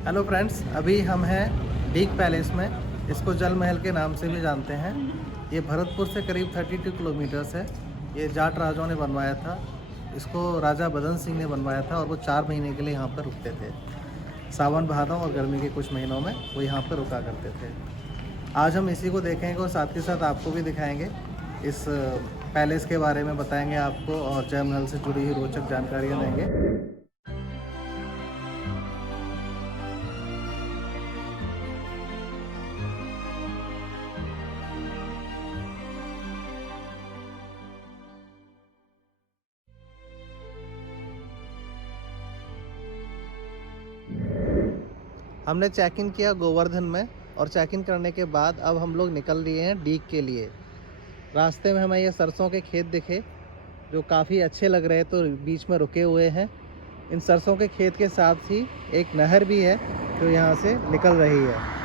Hello friends, अभी हम हैं डीक पैलेस में। इसको जल महल के नाम से भी जानते हैं। ये भरतपुर से करीब 32 किलोमीटर्स है। ये जाट राजाओं ने बनवाया था। इसको राजा बदन सिंह ने बनवाया था और वो 4 महीने के लिए यहाँ पर रुकते थे। सावन भादों और गर्मी के कुछ महीनों में वो यहाँ पर रुका करते थे। आज हम इसी को देखेंगे और साथ के साथ आपको भी दिखाएंगे। इस पैलेस के बारे में बताएंगे आपको और जल महल से जुड़ी हुई रोचक जानकारियाँ देंगे। हमने चेक इन किया गोवर्धन में और चेक इन करने के बाद अब हम लोग निकल लिए हैं डीक के लिए। रास्ते में हमें ये सरसों के खेत दिखे जो काफ़ी अच्छे लग रहे हैं, तो बीच में रुके हुए हैं। इन सरसों के खेत के साथ ही एक नहर भी है जो यहाँ से निकल रही है।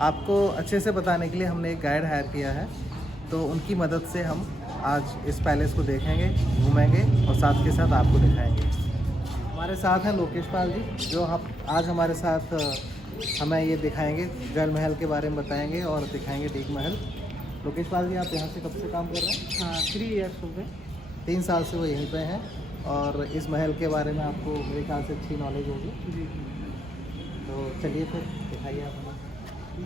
आपको अच्छे से बताने के लिए हमने एक गाइड हायर किया है, तो उनकी मदद से हम आज इस पैलेस को देखेंगे, घूमेंगे और साथ के साथ आपको दिखाएंगे। हमारे साथ हैं लोकेश पाल जी, जो हम आज हमारे साथ हमें ये दिखाएंगे, जल महल के बारे में बताएंगे और दिखाएंगे डीक महल। लोकेश पाल जी, आप यहाँ से कब से काम कर रहे हैं? हाँ, 3 ईयर्स हो गए। 3 साल से वो यहीं पे हैं और इस महल के बारे में आपको मेरे ख्याल से अच्छी नॉलेज होगी। जी। तो चलिए फिर दिखाइए आप हमें।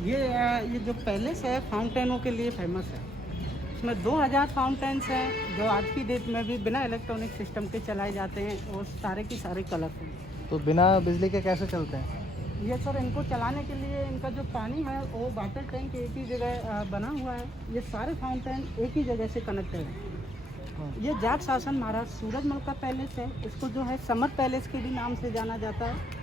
ये जो पैलेस है फाउंटेनों के लिए फेमस है। इसमें 2000 फाउंटेन्स हैं जो आज की डेट में भी बिना इलेक्ट्रॉनिक सिस्टम के चलाए जाते हैं और सारे की सारे कलरफुल। तो बिना बिजली के कैसे चलते हैं? ये सर, इनको चलाने के लिए इनका जो पानी है वो वाटर टैंक एक ही जगह बना हुआ है। ये सारे फाउंटेन एक ही जगह से कनेक्टेड हैं। ये जाट शासन महाराज सूरजमल का पैलेस है। इसको जो है समर पैलेस के भी नाम से जाना जाता है।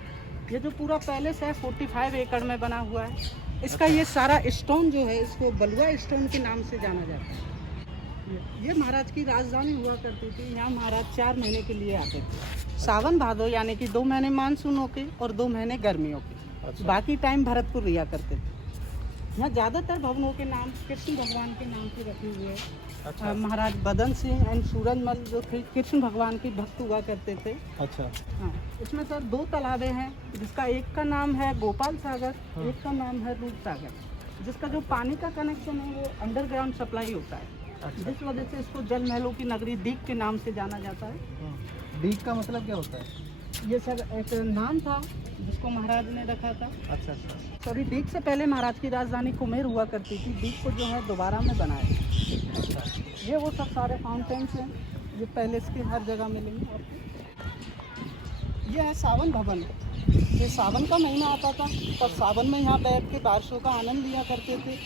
ये जो पूरा पैलेस है 45 एकड़ में बना हुआ है। इसका ये सारा स्टोन जो है इसको बलुआ स्टोन के नाम से जाना जाता है। ये महाराज की राजधानी हुआ करती थी। यहाँ महाराज 4 महीने के लिए आते थे। सावन भादो यानी कि 2 महीने मानसूनों के और 2 महीने गर्मियों के। अच्छा। बाकी टाइम भरतपुर रिया करते थे। यहाँ ज़्यादातर भवनों के नाम कृष्ण भगवान के नाम से रखे हुए हैं। अच्छा। महाराज बदन सिंह एंड सूरजमल जो थे कृष्ण भगवान के भक्त हुआ करते थे। अच्छा। हाँ, इसमें सर 2 तालाबे हैं, जिसका एक का नाम है गोपाल सागर, एक का नाम है रूप सागर। जिसका जो पानी का कनेक्शन है वो अंडरग्राउंड सप्लाई होता है। अच्छा। जिस वजह से इसको जल महलों की नगरी डीक के नाम से जाना जाता है। डीक का मतलब क्या होता है? ये सर एक नाम था जिसको महाराज ने रखा था। अच्छा अच्छा। सॉरी, डीक से पहले महाराज की राजधानी कुमेर हुआ करती थी। डीक को जो है दोबारा में बनाया। अच्छा। ये वो सब सारे फाउंटेन्स हैं जो पैलेस के हर जगह मिलेंगे आपको। ये है सावन भवन। ये सावन का महीना आता था और सावन में यहाँ बैठ के बारिशों का आनंद लिया करते थे।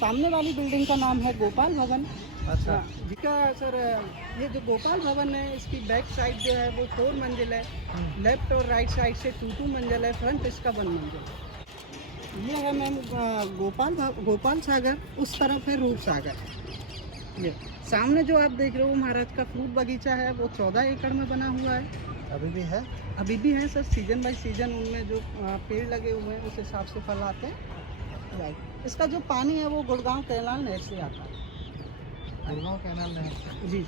सामने वाली बिल्डिंग का नाम है गोपाल भवन। अच्छा। जिसका सर ये जो गोपाल भवन है इसकी बैक साइड जो है वो 4 मंजिल है। लेफ्ट और राइट साइड से 2 मंजिल है। फ्रंट इसका 1 मंजिल। ये है मैम गोपाल सागर। उस तरफ है रूप सागर। ये सामने जो आप देख रहे हो महाराज का फ्रूट बगीचा है वो 14 एकड़ में बना हुआ है। अभी भी है? अभी भी है सर। सीजन बाय सीजन उनमें जो पेड़ लगे हुए हैं उस हिसाब से फल आते हैं। राइट। इसका जो पानी है वो गुड़गांव कैनाल नहर से आता है। गुड़गांव कैनाल नहर? जी।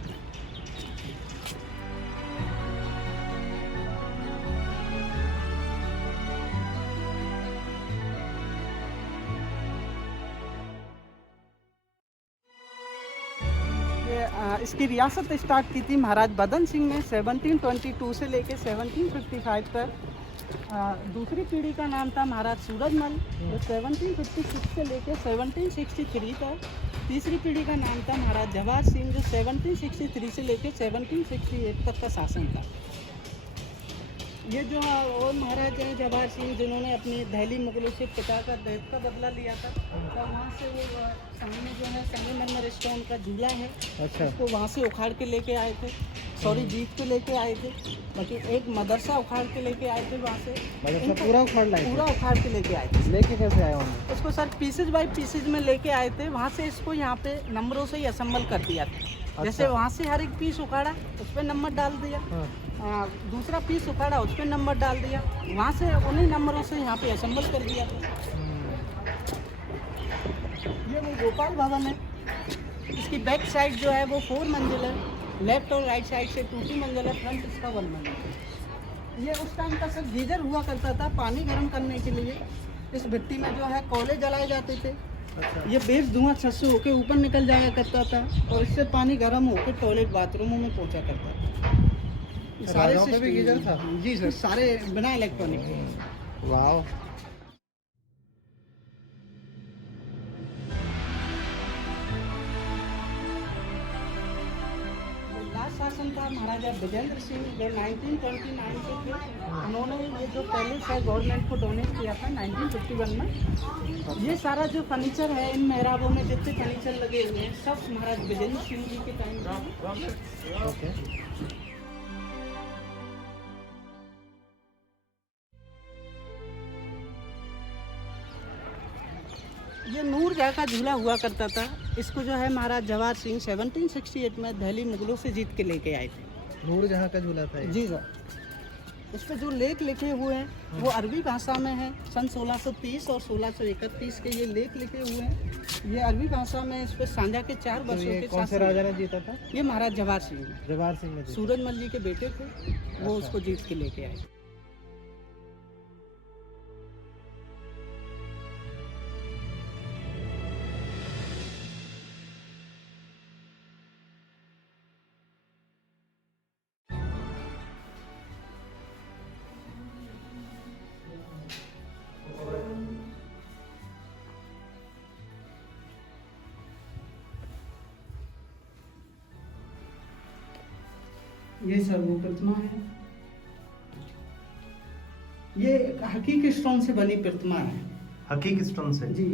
इसकी रियासत स्टार्ट की थी महाराज बदन सिंह ने 1722 से लेके 1755 तक। दूसरी पीढ़ी का नाम था महाराज सूरजमल, जो 1756 से लेकर 1763 तक। तीसरी पीढ़ी का नाम था महाराज जवाहर सिंह, जो 1763 से लेकर 1768 तक का शासन था। ये जो और महाराज हैं जवाहर सिंह, जिन्होंने अपनी दिल्ली मुगलों से पिता का दैत का बदला लिया था, तो वहाँ से वो सामने जो है संगमरमर स्टोन का झूला है, अच्छा। उसको वहाँ से उखाड़ के लेके आए थे, सॉरी जीत के लेके आए थे। बाकी एक मदरसा उखाड़ के लेके आए थे वहाँ से, मदरसा पूरा उखाड़ लाए थे? पूरा उखाड़ के लेके आए थे। लेके कैसे आए वहाँ? इसको सर पीसेज बाय पीसेज में लेके आए थे, वहाँ से इसको यहाँ पे नंबरों से ही असेंबल कर दिया था। जैसे वहाँ से हर एक पीस उखाड़ा, उस पर नंबर डाल दिया, दूसरा पीस उखाड़ा, उस पर नंबर डाल दिया, वहाँ से उन्हीं नंबरों से यहाँ पे असेंबल कर दिया था। ये वो गोपाल भवन है, इसकी बैक साइड जो है वो 4 मंजिल है, लेफ्ट और राइट साइड से 2 मंजिल है, फ्रंट इसका 1 मंजिल है। ये उस टाइम का सर गीजर हुआ करता था पानी गर्म करने के लिए। इस भट्टी में जो है कोयले जलाए जाते थे। अच्छा। ये बेस धुआं छत से होके ऊपर निकल जाया करता था और इससे पानी गर्म होकर टॉयलेट बाथरूमों में पहुंचा करता था। सारे राजाओं पे भी गीजर था? जी सर, सारे बिना इलेक्ट्रॉनिक। वाह। लास्ट शासन था महाराजा विजेंद्र सिंह, जो 1929 से थे। उन्होंने ये जो पैलेस है गवर्नमेंट को डोनेट किया था 1951 में। ये सारा जो फर्नीचर है इन मेहराबों में जितने फर्नीचर लगे हुए हैं सब महाराज विजेंद्र सिंह जी के टाइम का। ओके। ये नूरजहाँ का झूला हुआ करता था। इसको जो है महाराज जवाहर सिंह 1768 में दिल्ली मुगलों से जीत के लेके आए थे। नूरजहाँ का झूला था ये? जी सर। इस पर जो लेख लिखे हुए हैं वो अरबी भाषा में है। सन 1630 और 1631 के ये लेख लिखे हुए हैं। ये अरबी भाषा में, इस पर सांझा के 4 तो वर्षों ये के कौन से राजा ने जीता था? ये महाराज जवाहर सिंह, जवाहर सिंह ने जीता। सूरजमल जी के बेटे थे, वो उसको जीत के लेके आए। ये सर वो प्रतिमा है, ये हकीक स्टोन से बनी प्रतिमा है। हकीक स्टोन से? जी।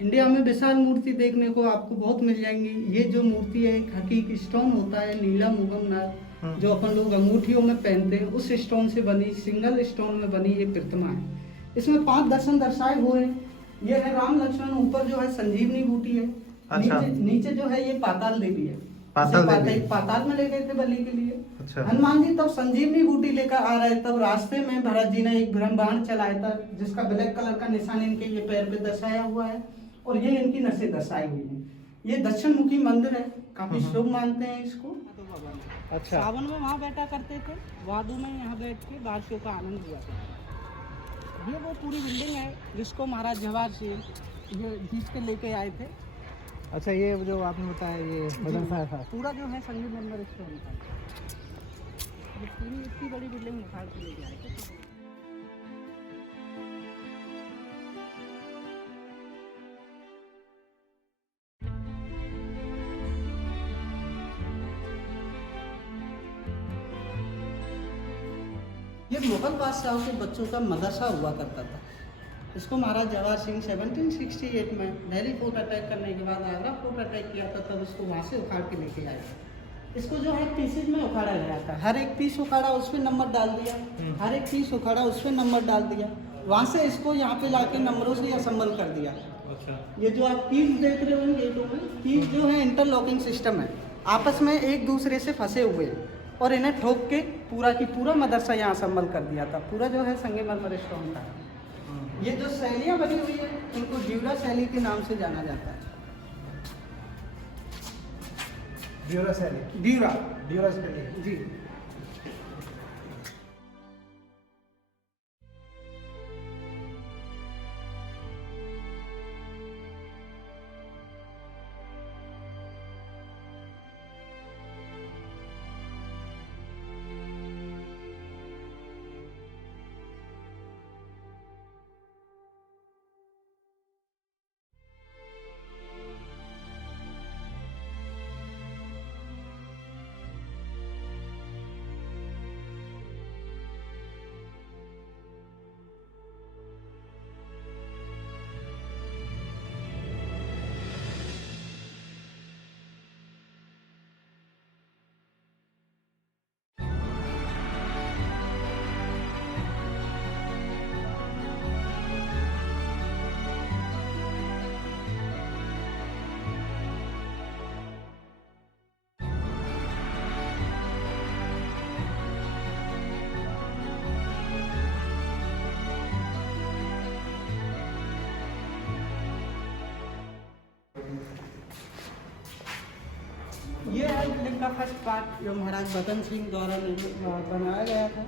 इंडिया में विशाल मूर्ति देखने को आपको बहुत मिल जाएंगी। ये जो मूर्ति है एक हकीक स्टोन होता है, नीला मुगम नाग, जो अपन लोग अंगूठियों में पहनते हैं, उस स्टोन से बनी, सिंगल स्टोन में बनी ये प्रतिमा है। इसमें 5 दर्शन दर्शाए हुए हैं। ये है राम लक्ष्मण, ऊपर जो है संजीवनी बूटी है। अच्छा। नीचे जो है ये पाताल देवी है। पाताल में ले गए थे बलि के लिए। अच्छा। हनुमान जी तब संजीवनी बूटी लेकर आ रहे, तब रास्ते में भरत जी ने एक ब्रह्मांड चलाया था, जिसका ब्लैक कलर का निशान इनके ये पैर पे दर्शाया हुआ है और ये इनकी नसें दर्शाई हुई हैं। ये दक्षिण मुखी मंदिर है, काफी शुभ मानते हैं इसको। अच्छा। सावन में वहाँ बैठा करते थे, वादू में यहाँ बैठ के बारिशों का आनंद हुआ था। ये वो पूरी बिल्डिंग है जिसको महाराज जवाहर सिंह ये जीत के लेके आए थे। अच्छा, ये जो आपने बताया ये मदरसा था? पूरा जो है संगमरमर स्टोन का। ये पूरी इतनी बड़ी बिल्डिंग उखाड़ के लेके आए थे। ये मुगल बादशाहों के बच्चों का मदरसा हुआ करता था। इसको महाराज जवाहर सिंह 1768 में दिल्ली फोर्ट अटैक करने के बाद आगरा फोर्ट अटैक किया था, तब इसको वहाँ से उखाड़ के लेके आए। इसको जो है पीसेज में उखाड़ा गया था। हर एक पीस उखाड़ा, उस पर नंबर डाल दिया, हर एक पीस उखाड़ा, उस पर नंबर डाल दिया, वहाँ से इसको यहाँ पे लाके नंबरों से असेंबल कर दिया। अच्छा। ये जो आप कीज देख रहे होंगे गेटों में, कीज जो है इंटरलॉकिंग सिस्टम है, आपस में एक दूसरे से फंसे हुए और इन्हें ठोक के पूरा की पूरा मदरसा यहाँ असेंबल कर दिया था। पूरा जो है संगमरमर स्टोन का। ये जो शैलियाँ बनी हुई है इनको ड्यूरा शैली के नाम से जाना जाता है। ड्यूरा शैली? ड्यूरा शैली जी। बिल्डिंग का फर्स्ट पार्ट जो महाराज बदन सिंह द्वारा बनाया गया था।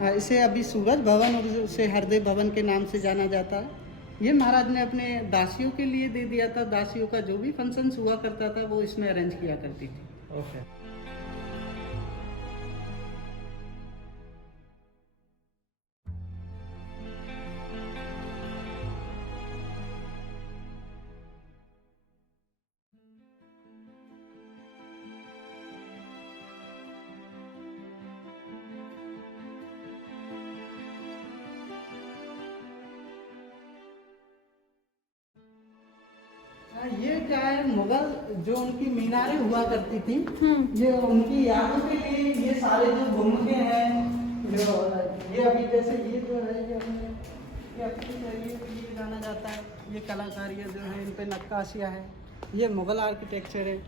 हाँ, इसे अभी सूरज भवन और उसे हरदेव भवन के नाम से जाना जाता है। ये महाराज ने अपने दासियों के लिए दे दिया था। दासियों का जो भी फंक्शंस हुआ करता था वो इसमें अरेंज किया करती थी। ओके। ये क्या है, मुगल जो उनकी मीनारें हुआ करती थी, ये उनकी यादों के लिए ये सारे जो गुम्बदें हैं, जो ये अभी जैसे ये जो है ये अपने ये अपने जरिए के लिए जाना जाता है। ये कलाकारियाँ जो है इन पे नक्काशियाँ हैं, ये मुगल आर्किटेक्चर है।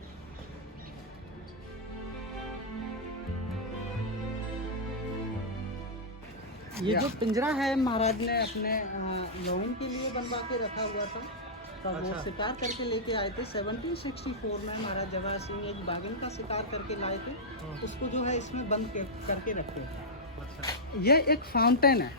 ये जो पिंजरा है महाराज ने अपने लोइन के लिए बनवा के रखा हुआ था। तब वो अच्छा। शिकार करके लेके आए थे। 1764 में महाराज जवाहर सिंह एक बाघिन का शिकार करके लाए थे। उसको जो है इसमें बंद करके रखते हैं। अच्छा। ये एक फाउंटेन है।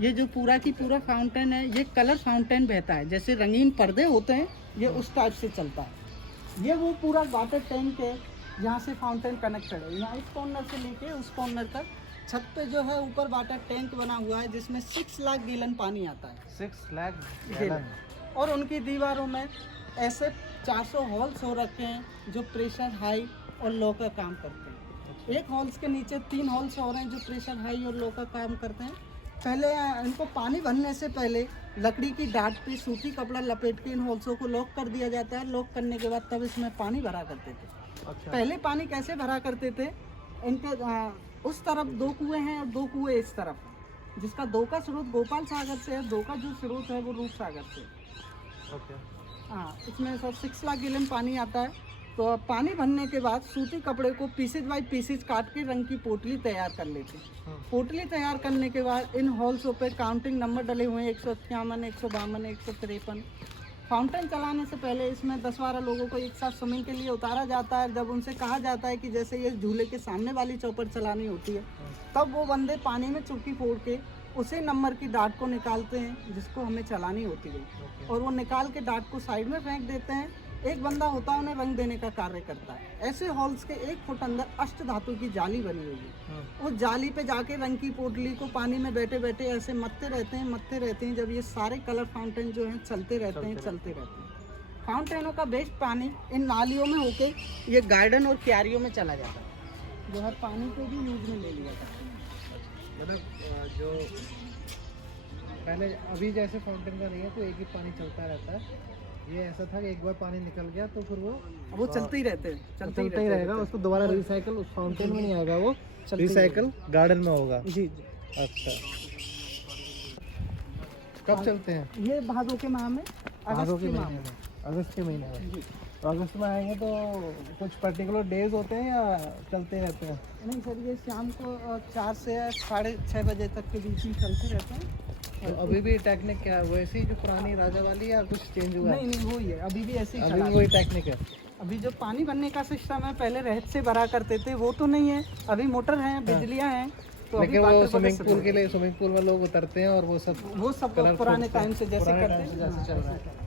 ये जो पूरा की पूरा फाउंटेन है, ये कलर फाउंटेन बहता है। जैसे रंगीन पर्दे होते हैं, ये उस टाइप से चलता है। ये वो पूरा वाटर टैंक है, यहाँ से फाउंटेन कनेक्टेड है। यहाँ इस कॉर्नर से लेके उस कॉर्नर तक छत पे जो है ऊपर वाटर टैंक बना हुआ है, जिसमें 6 लाख गैलन पानी आता है। 6 लाख गैलन। और उनकी दीवारों में ऐसे 400 हॉल्स हो रखे हैं जो प्रेशर हाई और लो का काम करते हैं। एक हॉल्स के नीचे 3 हॉल्स और हैं जो प्रेशर हाई और लो का काम करते हैं। पहले इनको पानी भरने से पहले लकड़ी की डाट पे सूती कपड़ा लपेट के इन हॉल्सों को लॉक कर दिया जाता है। लॉक करने के बाद तब इसमें पानी भरा करते थे। अच्छा। पहले पानी कैसे भरा करते थे, इनके उस तरफ 2 कुएं हैं और 2 कुएं इस तरफ हैं, जिसका 2 का स्रोत गोपाल सागर से है, 2 का जो स्रोत है वो रूप सागर से। ओके। हाँ, इसमें सब 6 लाख गैलन पानी आता है। तो पानी भरने के बाद सूती कपड़े को पीसेज बाई पीसेज काट के रंग की पोटली तैयार कर लेते हैं। पोटली तैयार करने के बाद इन हॉल्सों पे काउंटिंग नंबर डले हुए हैं, 151, 152, 153। फाउंटेन चलाने से पहले इसमें 10-12 लोगों को एक साथ स्विमिंग के लिए उतारा जाता है। जब उनसे कहा जाता है कि जैसे ये झूले के सामने वाली चौपट चलानी होती है, तब वो बंदे पानी में चुटकी फोड़ के उसी नंबर की डाट को निकालते हैं जिसको हमें चलानी होती है। और वो निकाल के डाट को साइड में फेंक देते हैं। एक बंदा होता है उन्हें रंग देने का कार्य करता है। ऐसे हॉल्स के 1 फुट अंदर अष्ट धातु की जाली बनी हुई है। उस जाली पे जाके रंग की पोटली को पानी में बैठे बैठे ऐसे मत्ते रहते हैं। जब ये सारे कलर फाउंटेन जो हैं चलते रहते हैं। फाउंटेनों का बेस्ट पानी इन नालियों में होके ये गार्डन और क्यारियों में चला जाता है, जो हर पानी को भी यूज में ले लिया जाता है। मतलब जो पहले अभी जैसे फाउंटेन का नहीं है तो एक ही पानी चलता रहता है। ये ऐसा था कि एक बार पानी निकल गया तो फिर वो चलते ही रहते हैं, चलते ही रहेगा। उसको दोबारा रिसाइकल उस फाउंटेन में नहीं आएगा, वो रिसाइकल गार्डन में होगा। जी। अच्छा। कब चलते हैं? ये भादों के माह में, भादों के महीने में, अगस्त के महीने में। तो अगस्त में आएंगे तो कुछ पर्टिकुलर डेज होते हैं या चलते रहते हैं? नहीं सर, ये शाम को 4 से 6:30 बजे तक के बीच में चलते रहते हैं। तो अभी भी टेक्निक क्या है, वैसी जो पुरानी राजा वाली या कुछ चेंज हुआ? नहीं, वही है, अभी भी ऐसे ही अभी चला। वही टेक्निक है। अभी जो पानी भरने का सिस्टम है, पहले रेत से भरा करते थे, वो तो नहीं है। अभी मोटर है, बिजलियाँ हैं। तो लेकिन वो स्विमिंग पूल के लिए स्विमिंग पूल में लोग उतरते हैं और वो सब पुराने टाइम से जैसे करते हैं जैसे चल रहा है।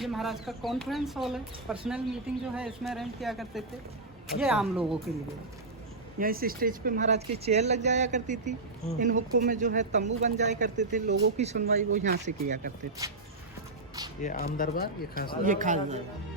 ये महाराज का कॉन्फ्रेंस हॉल है। पर्सनल मीटिंग जो है इसमें अरेंज किया करते थे। ये आम लोगों के लिए। यहाँ इस स्टेज पे महाराज की चेयर लग जाया करती थी। इन हुक्कों में जो है तंबू बन जाया करते थे। लोगों की सुनवाई वो यहाँ से किया करते थे। ये आम दरबार, ये खास दरबार।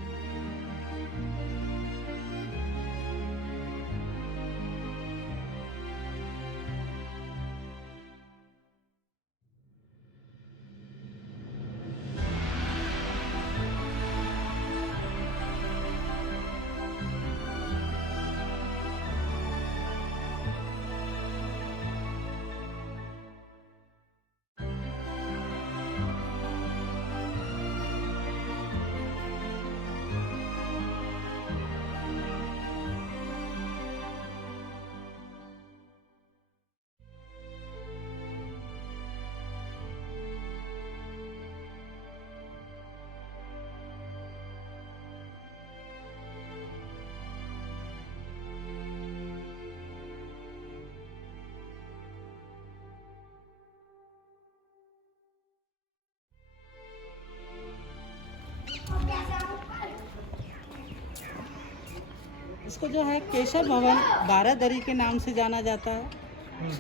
इसको जो है केशव भवन बारादरी के नाम से जाना जाता है।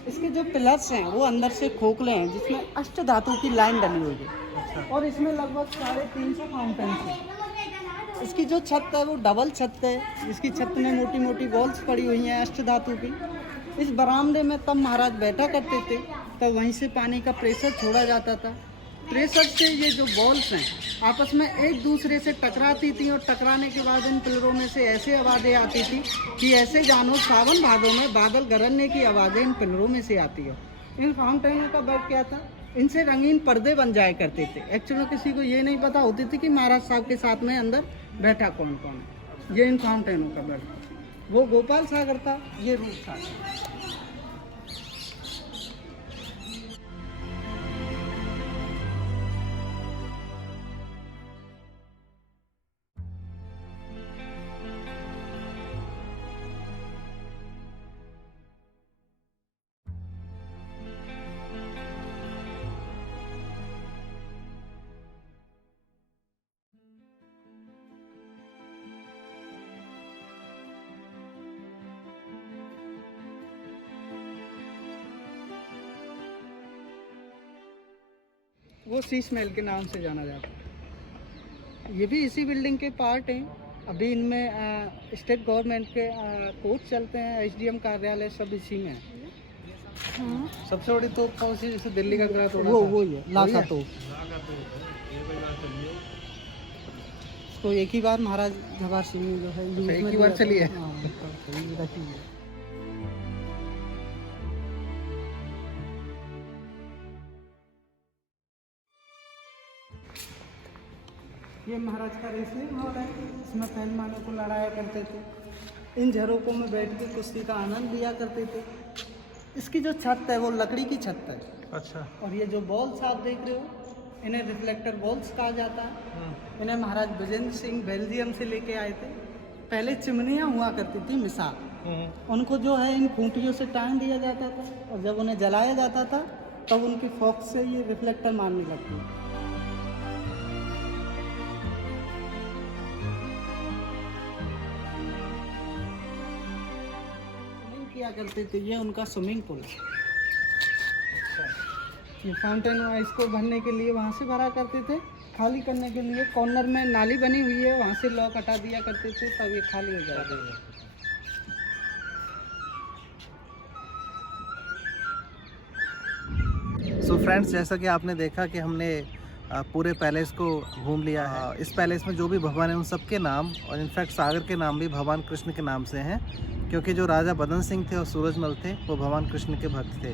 इसके जो पिलर्स हैं वो अंदर से खोखले हैं जिसमें अष्ट धातु की लाइन डली हुई है और इसमें लगभग 350 फाउंटेन है। इसकी जो छत है वो डबल छत है। इसकी छत में मोटी मोटी वॉल्स पड़ी हुई हैं अष्ट धातु की। इस बरामदे में तब महाराज बैठा करते थे, तब वहीं से पानी का प्रेशर छोड़ा जाता था। प्रेशर से ये जो बॉल्स हैं आपस में एक दूसरे से टकराती थी और टकराने के बाद इन पिलरों में से ऐसे आवाज़ें आती थी कि ऐसे जानो सावन भादों में बादल गरजने की आवाज़ें इन पिलरों में से आती है। इन फाउंटेनों का वर्क क्या था, इनसे रंगीन पर्दे बन जाया करते थे। एक्चुअली किसी को ये नहीं पता होती थी कि महाराज साहब के साथ में अंदर बैठा कौन कौन है। ये इन फाउंटेनों का वर्क था। वो गोपाल सागर था, ये रूप सागर। वो शीश महल के नाम से जाना जाता है। ये भी इसी बिल्डिंग के पार्ट हैं। अभी इनमें स्टेट गवर्नमेंट के कोर्ट चलते हैं, एसडीएम कार्यालय सब इसी में है। सबसे बड़ी तोप कौन सी, जैसे दिल्ली का ग्राह तोड़ा वो ही है लासा तोप। तो एक ही बार महाराज जवाहर सिंह ने जो है यूज एक में ही बार चली है। रखी है। ये महाराज का रेसलिंग हॉल है। इसमें पहलवानों को लड़ाया करते थे। इन झरोकों में बैठ के कुश्ती का आनंद लिया करते थे। इसकी जो छत है वो लकड़ी की छत है। अच्छा। और ये जो बॉल्स आप देख रहे हो इन्हें रिफ्लेक्टर बॉल्स कहा जाता है। इन्हें महाराज विजेंद्र सिंह बेल्जियम से लेके आए थे। पहले चिमनियाँ हुआ करती थी मिसाल, उनको जो है इन खूंटियों से टांग दिया जाता था और जब उन्हें जलाया जाता था तब उनकी फोक्स से ये रिफ्लेक्टर मारने लगती है। किया करते थे। ये उनका स्विमिंग पूल है। ये फाउंटेन इसको भरने के लिए वहाँ से भरा करते थे। खाली करने के लिए कॉर्नर में नाली बनी हुई है, वहाँ से लॉक हटा दिया करते थे तब ये खाली हो जाता। सो फ्रेंड्स, जैसा कि आपने देखा कि हमने पूरे पैलेस को घूम लिया है। इस पैलेस में जो भी भगवान हैं उन सब के नाम और इनफैक्ट सागर के नाम भी भगवान कृष्ण के नाम से हैं, क्योंकि जो राजा बदन सिंह थे और सूरजमल थे वो भगवान कृष्ण के भक्त थे।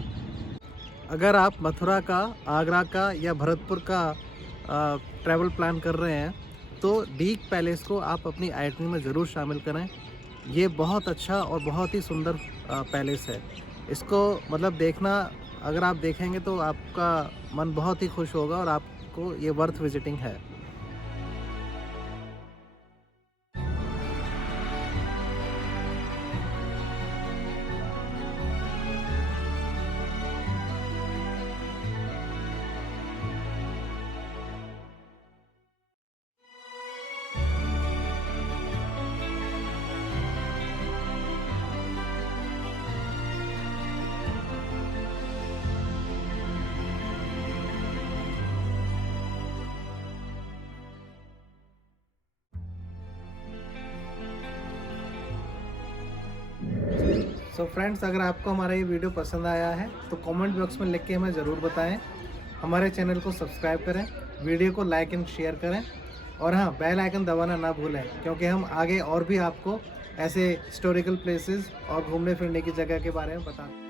अगर आप मथुरा का, आगरा का या भरतपुर का ट्रैवल प्लान कर रहे हैं तो डीक पैलेस को आप अपनी आइटनी में ज़रूर शामिल करें। ये बहुत अच्छा और बहुत ही सुंदर पैलेस है। इसको मतलब देखना, अगर आप देखेंगे तो आपका मन बहुत ही खुश होगा और आपको ये वर्थ विजिटिंग है। सो फ्रेंड्स, अगर आपको हमारा ये वीडियो पसंद आया है तो कमेंट बॉक्स में लिख के हमें ज़रूर बताएं। हमारे चैनल को सब्सक्राइब करें, वीडियो को लाइक एंड शेयर करें और हाँ, बेल आइकन दबाना ना भूलें, क्योंकि हम आगे और भी आपको ऐसे हिस्टोरिकल प्लेसेस और घूमने फिरने की जगह के बारे में बताएं।